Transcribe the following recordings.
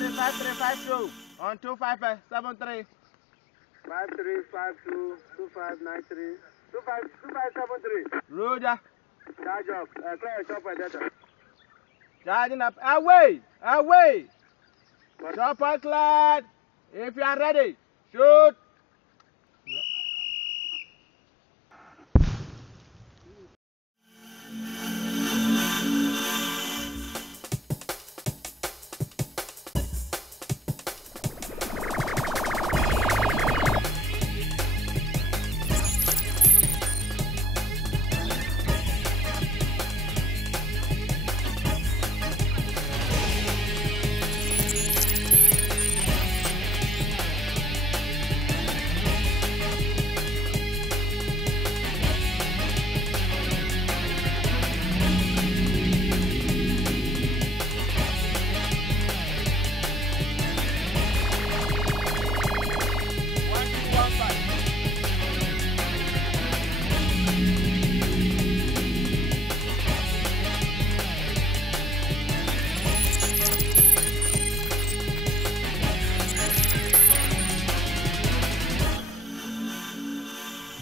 5352 on 2573. 5352 2593 2573. Roger. Charge up. Clear chopper data. Charging up. Away! Away! Chopper cleared. If you are ready, shoot.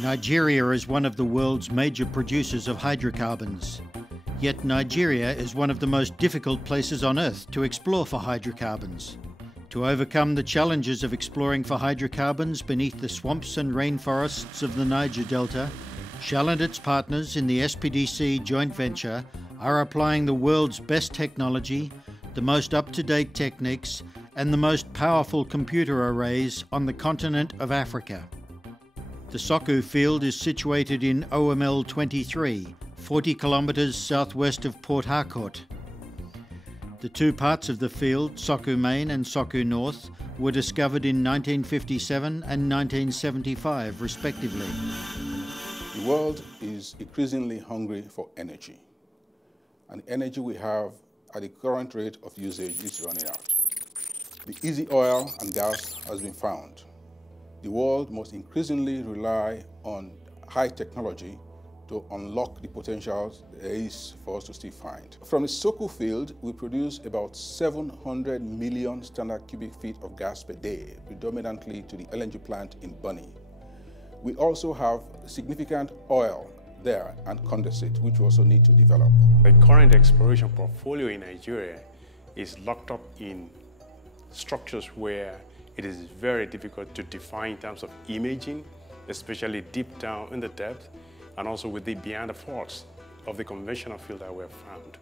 Nigeria is one of the world's major producers of hydrocarbons. Yet Nigeria is one of the most difficult places on Earth to explore for hydrocarbons. To overcome the challenges of exploring for hydrocarbons beneath the swamps and rainforests of the Niger Delta, Shell and its partners in the SPDC joint venture are applying the world's best technology, the most up-to-date techniques, and the most powerful computer arrays on the continent of Africa. The Soku field is situated in OML 23, 40 kilometers southwest of Port Harcourt. The two parts of the field, Soku Main and Soku North, were discovered in 1957 and 1975 respectively. The world is increasingly hungry for energy, and the energy we have at the current rate of usage is running out. The easy oil and gas has been found. The world must increasingly rely on high technology to unlock the potentials there is for us to still find. From the Soku field, we produce about 700 million standard cubic feet of gas per day, predominantly to the LNG plant in Bunny. We also have significant oil there and condensate, which we also need to develop. The current exploration portfolio in Nigeria is locked up in structures where it is very difficult to define in terms of imaging, especially deep down in the depth, and also with the beyond the faults of the conventional field that we have found.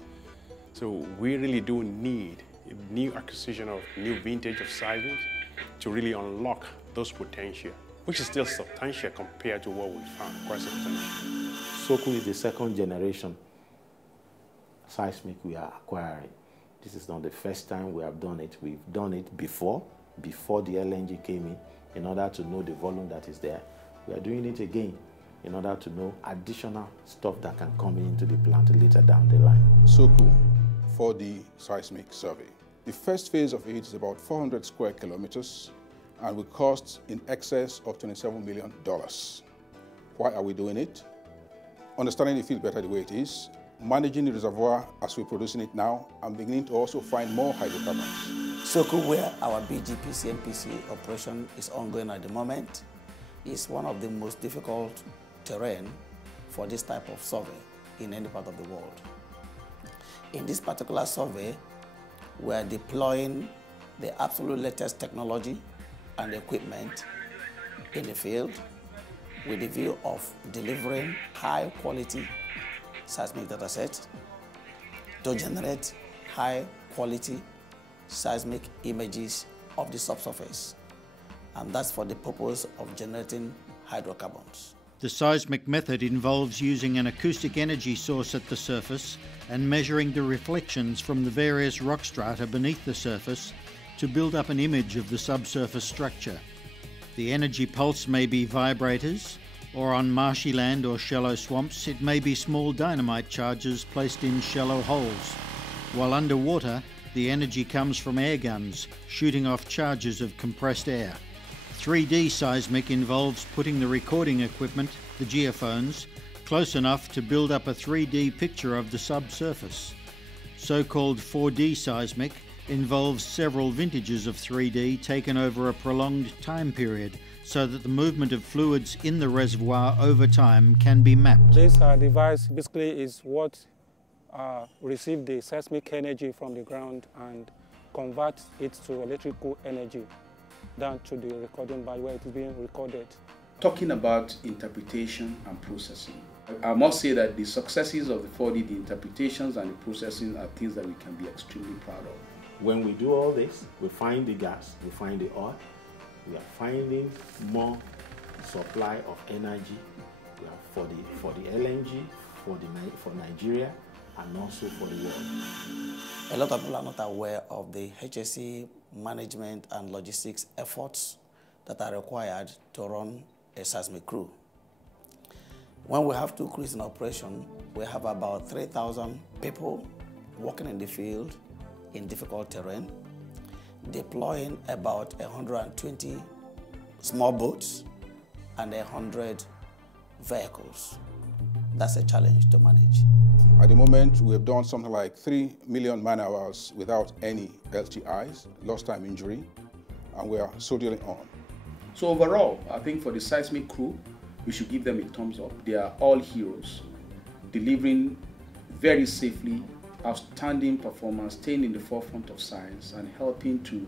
So we really do need a new acquisition of new vintage of seismic to really unlock those potential, which is still substantial compared to what we found, quite substantial. Soku is the second generation seismic we are acquiring. This is not the first time we have done it. We've done it before the LNG came in order to know the volume that is there. We are doing it again in order to know additional stuff that can come into the plant later down the line. Soku 4D seismic survey. The first phase of it is about 400 square kilometers and will cost in excess of $27 million. Why are we doing it? Understanding the field better the way it is, managing the reservoir as we're producing it now, and beginning to also find more hydrocarbons. Soku, where our BGPC MPC operation is ongoing at the moment, is one of the most difficult terrain for this type of survey in any part of the world. In this particular survey, we are deploying the absolute latest technology and equipment in the field with the view of delivering high quality seismic data sets to generate high quality seismic images of the subsurface, and that's for the purpose of generating hydrocarbons. The seismic method involves using an acoustic energy source at the surface and measuring the reflections from the various rock strata beneath the surface to build up an image of the subsurface structure. The energy pulse may be vibrators, or on marshy land or shallow swamps, it may be small dynamite charges placed in shallow holes, while underwater, the energy comes from air guns, shooting off charges of compressed air. 3D seismic involves putting the recording equipment, the geophones, close enough to build up a 3D picture of the subsurface. So-called 4D seismic involves several vintages of 3D taken over a prolonged time period so that the movement of fluids in the reservoir over time can be mapped. This device basically is what receives the seismic energy from the ground and converts it to electrical energy down to the recording by where it is being recorded. Talking about interpretation and processing, I must say that the successes of the 4D, the interpretations and the processing are things that we can be extremely proud of. When we do all this, we find the gas, we find the oil, we are finding more supply of energy for the LNG, for Nigeria, and also for the world. A lot of people are not aware of the HSE management and logistics efforts that are required to run a seismic crew. When we have 2 crews in operation, we have about 3,000 people working in the field in difficult terrain, deploying about 120 small boats and 100 vehicles. That's a challenge to manage. At the moment, we have done something like 3 million man-hours without any LTIs, lost time injury, and we are soldiering on. So overall, I think for the seismic crew, we should give them a thumbs up. They are all heroes, delivering very safely, outstanding performance, staying in the forefront of science and helping to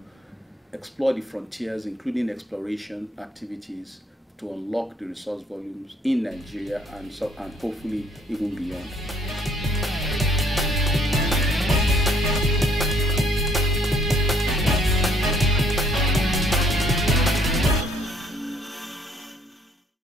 explore the frontiers, including exploration activities to unlock the resource volumes in Nigeria and hopefully even beyond.